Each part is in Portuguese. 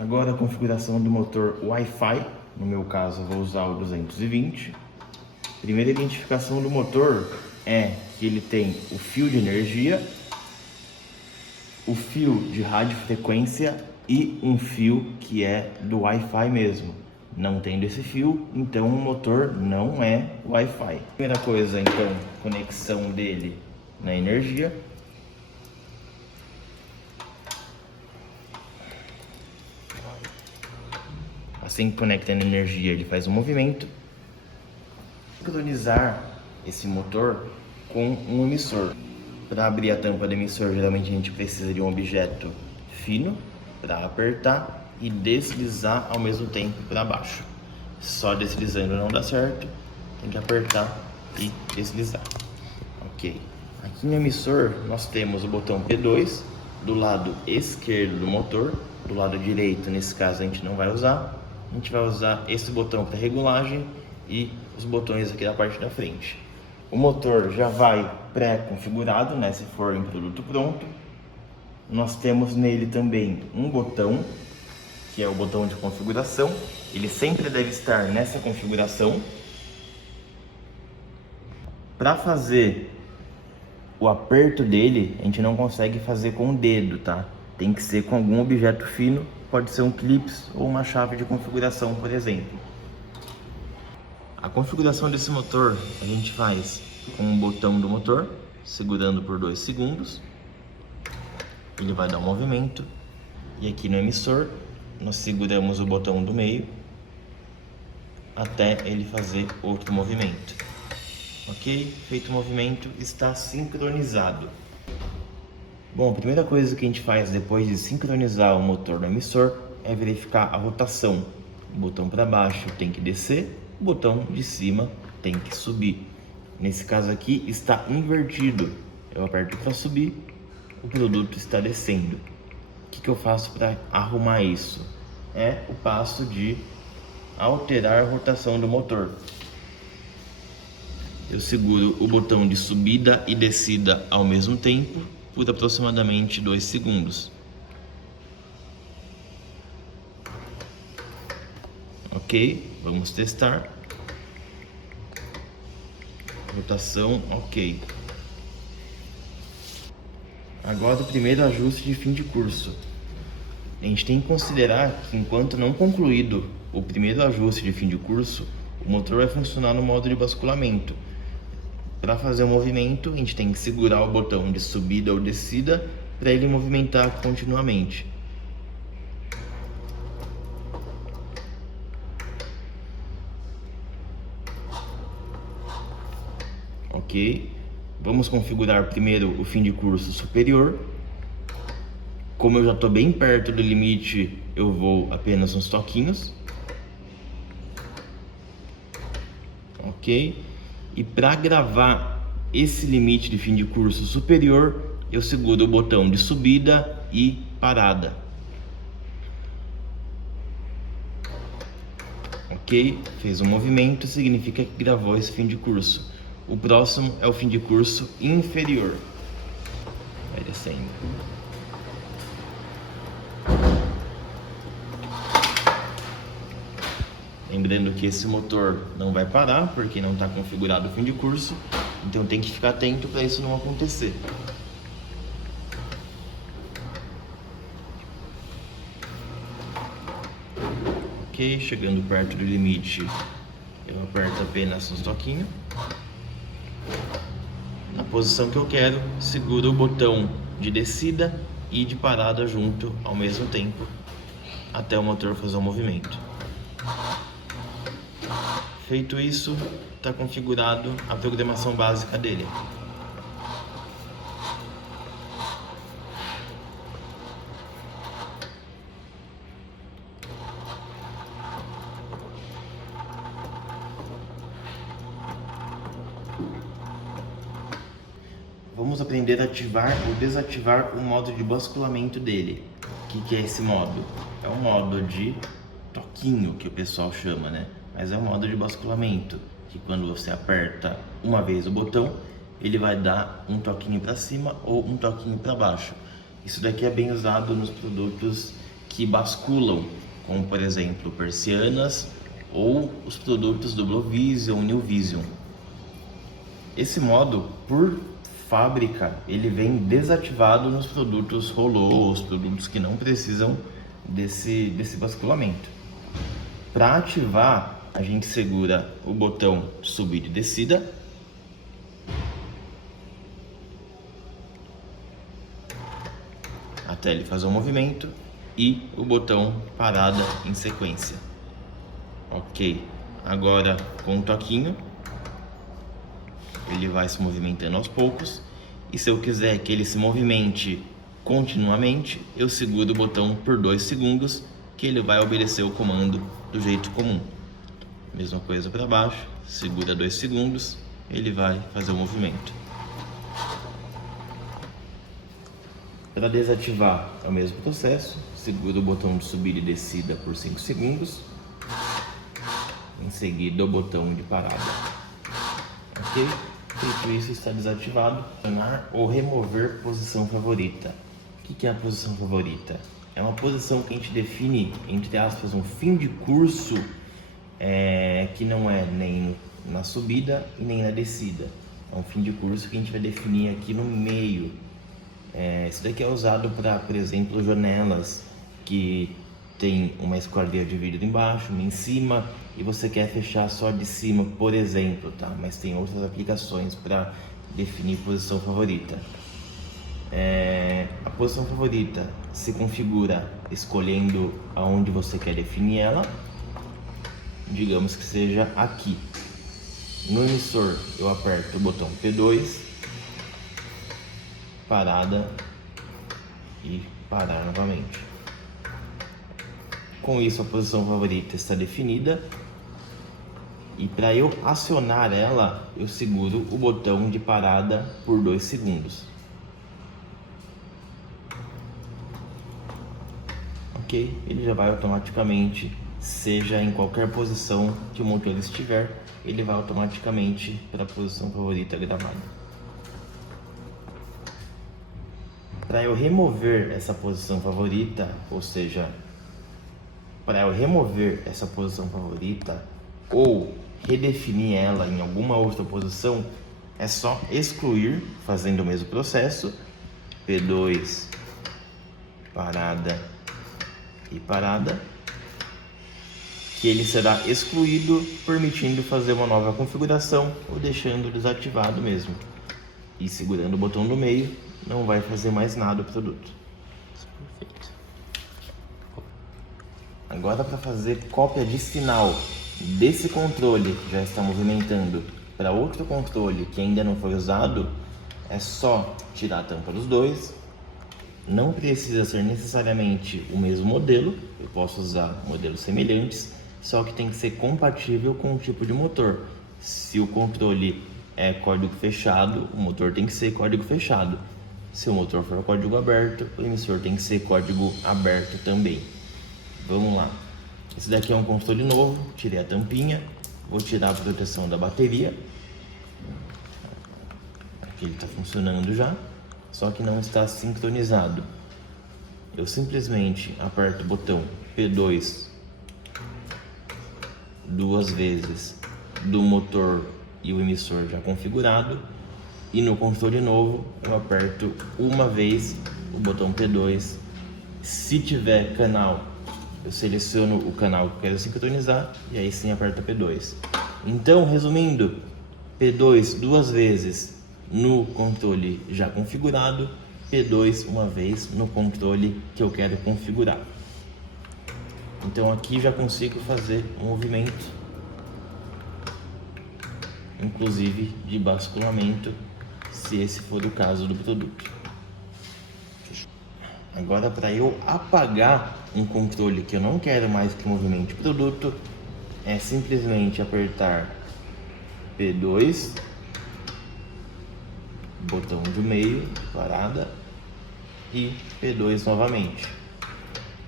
Agora a configuração do motor Wi-Fi, no meu caso eu vou usar o 220. Primeira identificação do motor é que ele tem o fio de energia, o fio de radiofrequência e um fio que é do Wi-Fi mesmo. Não tendo esse fio, então o motor não é Wi-Fi. Primeira coisa, então, conexão dele na energia. Assim que conecta na energia, ele faz um movimento. Sincronizar esse motor com um emissor. Para abrir a tampa do emissor, geralmente a gente precisa de um objeto fino para apertar e deslizar ao mesmo tempo para baixo. Só deslizando não dá certo, tem que apertar e deslizar. Ok. Aqui no emissor nós temos o botão P2 do lado esquerdo do motor. Do lado direito, nesse caso, a gente não vai usar. A gente vai usar esse botão para regulagem e os botões aqui da parte da frente. O motor já vai pré-configurado, né, se for em produto pronto. Nós temos nele também um botão, que é o botão de configuração. Ele sempre deve estar nessa configuração. Para fazer o aperto dele, a gente não consegue fazer com o dedo, tá? Tem que ser com algum objeto fino, pode ser um clips ou uma chave de configuração, por exemplo. A configuração desse motor a gente faz com o botão do motor, segurando por 2 segundos. Ele vai dar um movimento. E aqui no emissor, nós seguramos o botão do meio até ele fazer outro movimento. Ok? Feito o movimento, está sincronizado. Bom, a primeira coisa que a gente faz depois de sincronizar o motor no emissor é verificar a rotação. O botão para baixo tem que descer, o botão de cima tem que subir. Nesse caso aqui está invertido. Eu aperto para subir, o produto está descendo. O que eu faço para arrumar isso? É o passo de alterar a rotação do motor. Eu seguro o botão de subida e descida ao mesmo tempo por aproximadamente 2 segundos. Ok, vamos testar. Rotação, ok. Agora o primeiro ajuste de fim de curso. A gente tem que considerar que enquanto não concluído o primeiro ajuste de fim de curso, o motor vai funcionar no modo de basculamento. Para fazer o movimento, a gente tem que segurar o botão de subida ou descida para ele movimentar continuamente. Ok, vamos configurar primeiro o fim de curso superior. Como eu já estou bem perto do limite, eu vou apenas uns toquinhos. Ok, e para gravar esse limite de fim de curso superior, eu seguro o botão de subida e parada. Ok, fez um movimento, significa que gravou esse fim de curso. O próximo é o fim de curso inferior. Vai descendo. Lembrando que esse motor não vai parar, porque não está configurado o fim de curso. Então tem que ficar atento para isso não acontecer. Ok, chegando perto do limite, eu aperto apenas uns toquinhos. Na posição que eu quero, seguro o botão de descida e de parada junto ao mesmo tempo, até o motor fazer o movimento. Feito isso, está configurado a programação básica dele. Vamos aprender a ativar ou desativar o modo de basculamento dele. O que é esse modo? É um modo de toquinho, que o pessoal chama, né? Mas é um modo de basculamento, que quando você aperta uma vez o botão, ele vai dar um toquinho para cima ou um toquinho para baixo. Isso daqui é bem usado nos produtos que basculam, como por exemplo persianas ou os produtos do Bluevision, New Vision. Esse modo, por fábrica, ele vem desativado nos produtos rolô, os produtos que não precisam desse basculamento. Para ativar, a gente segura o botão subida e descida, até ele fazer um movimento, e o botão parada em sequência. Ok, agora com um toquinho ele vai se movimentando aos poucos, e se eu quiser que ele se movimente continuamente, eu seguro o botão por 2 segundos, que ele vai obedecer o comando do jeito comum. Mesma coisa para baixo, segura 2 segundos, ele vai fazer o movimento. Para desativar é o mesmo processo, segura o botão de subida e descida por 5 segundos, em seguida o botão de parada. Ok? Feito isso, está desativado. Adicionar ou remover posição favorita. O que é a posição favorita? É uma posição que a gente define, entre aspas, um fim de curso que não é nem na subida e nem na descida. É um fim de curso que a gente vai definir aqui no meio. Isso daqui é usado para, por exemplo, janelas que tem uma esquadria de vidro embaixo, uma em cima, e você quer fechar só de cima, por exemplo, tá? Mas tem outras aplicações para definir posição favorita. A posição favorita se configura escolhendo aonde você quer definir ela. Digamos que seja aqui. No emissor eu aperto o botão P2, parada e parar novamente. Com isso a posição favorita está definida, e para eu acionar ela eu seguro o botão de parada por 2 segundos. Ok? Ele já vai automaticamente, seja em qualquer posição que o motor estiver, ele vai automaticamente para a posição favorita gravada. Para eu remover essa posição favorita, ou seja, para eu remover essa posição favorita ou redefinir ela em alguma outra posição, é só excluir, fazendo o mesmo processo, P2, parada e parada, que ele será excluído, permitindo fazer uma nova configuração ou deixando desativado mesmo. E segurando o botão do meio, não vai fazer mais nada o produto. Perfeito. Agora, para fazer cópia de sinal desse controle que já está movimentando para outro controle que ainda não foi usado, é só tirar a tampa dos dois. Não precisa ser necessariamente o mesmo modelo, eu posso usar modelos semelhantes, só que tem que ser compatível com o tipo de motor. Se o controle é código fechado, o motor tem que ser código fechado. Se o motor for código aberto, o emissor tem que ser código aberto também. Vamos lá. Esse daqui é um controle novo, tirei a tampinha, vou tirar a proteção da bateria. Aqui ele está funcionando já, só que não está sincronizado. Eu simplesmente aperto o botão P2 duas vezes do motor e o emissor já configurado, e no controle novo eu aperto uma vez o botão P2. Se tiver canal, eu seleciono o canal que eu quero sincronizar e aí sim aperto P2. Então, resumindo, P2 duas vezes no controle já configurado, P2 uma vez no controle que eu quero configurar. Então aqui já consigo fazer um movimento, inclusive de basculamento, se esse for o caso do produto. Agora, para eu apagar um controle que eu não quero mais que movimente o produto, é simplesmente apertar P2, botão do meio, parada, e P2 novamente.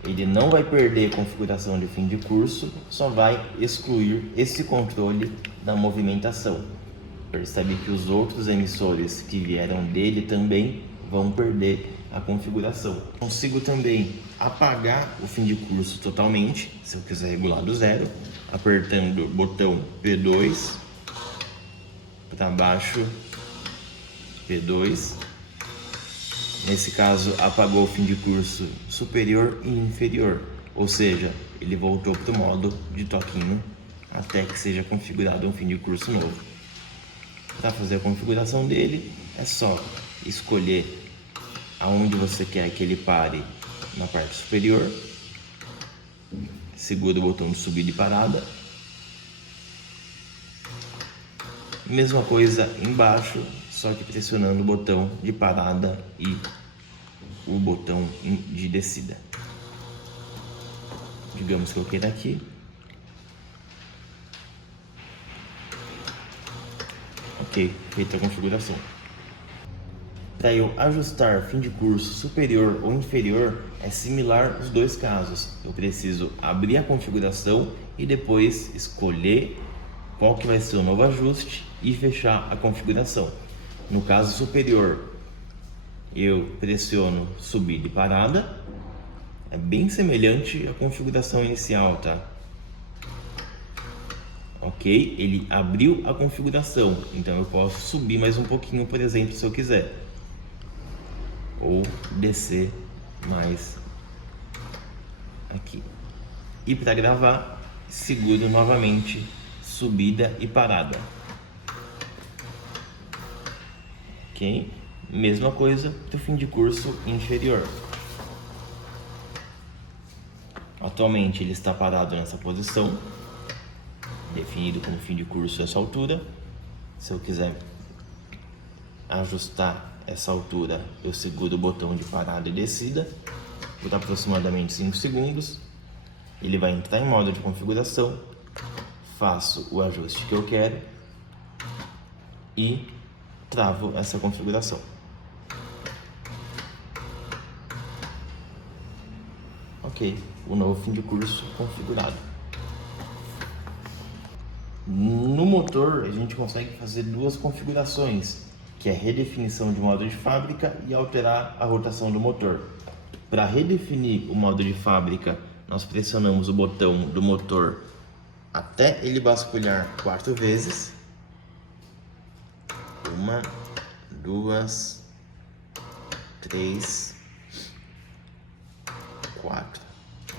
Ele não vai perder a configuração de fim de curso, só vai excluir esse controle da movimentação. Percebe que os outros emissores que vieram dele também vão perder a configuração. Consigo também apagar o fim de curso totalmente, se eu quiser regular do zero, apertando o botão P2 para baixo, P2. Nesse caso, apagou o fim de curso superior e inferior, ou seja, ele voltou para o modo de toquinho até que seja configurado um fim de curso novo. Para fazer a configuração dele, é só escolher aonde você quer que ele pare na parte superior, segura o botão de subida e parada. Mesma coisa embaixo, só que pressionando o botão de parada e o botão de descida. Digamos que eu queira aqui. Ok, feita a configuração. Para eu ajustar fim de curso superior ou inferior, é similar os dois casos. Eu preciso abrir a configuração e depois escolher qual que vai ser o novo ajuste e fechar a configuração. No caso superior, eu pressiono subida e parada. É bem semelhante à configuração inicial, tá? Ok, ele abriu a configuração, então eu posso subir mais um pouquinho, por exemplo, se eu quiser, ou descer mais aqui. E para gravar, seguro novamente subida e parada. Ok, mesma coisa do fim de curso inferior. Atualmente ele está parado nessa posição, definido como fim de curso essa altura. Se eu quiser ajustar essa altura, eu seguro o botão de parada e descida por aproximadamente 5 segundos. Ele vai entrar em modo de configuração, faço o ajuste que eu quero e travo essa configuração. Ok, o novo fim de curso configurado. No motor, a gente consegue fazer duas configurações, que é redefinição de modo de fábrica e alterar a rotação do motor. Para redefinir o modo de fábrica, nós pressionamos o botão do motor até ele basculhar 4 vezes. 1, 2, 3, 4.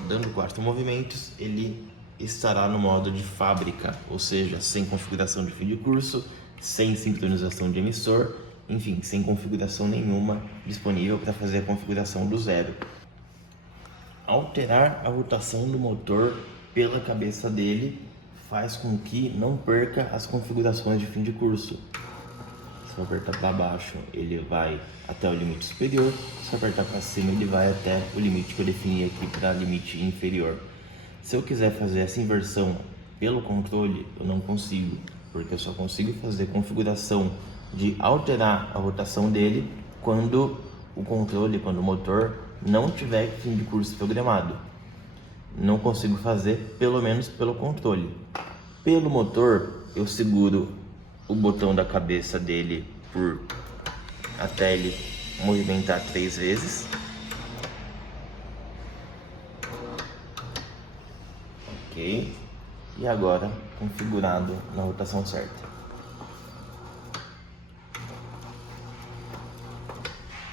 Dando 4 movimentos, ele estará no modo de fábrica, ou seja, sem configuração de fim de curso, sem sincronização de emissor, enfim, sem configuração nenhuma disponível para fazer a configuração do zero. Alterar a rotação do motor pela cabeça dele faz com que não perca as configurações de fim de curso. Se eu apertar para baixo, ele vai até o limite superior. Se eu apertar para cima, ele vai até o limite que eu defini aqui para limite inferior. Se eu quiser fazer essa inversão pelo controle, eu não consigo, porque eu só consigo fazer configuração de alterar a rotação dele quando o motor não tiver fim de curso programado. Não consigo fazer, pelo menos pelo controle. Pelo motor, eu seguro o botão da cabeça dele até ele movimentar 3 vezes. Ok. E agora configurado na rotação certa.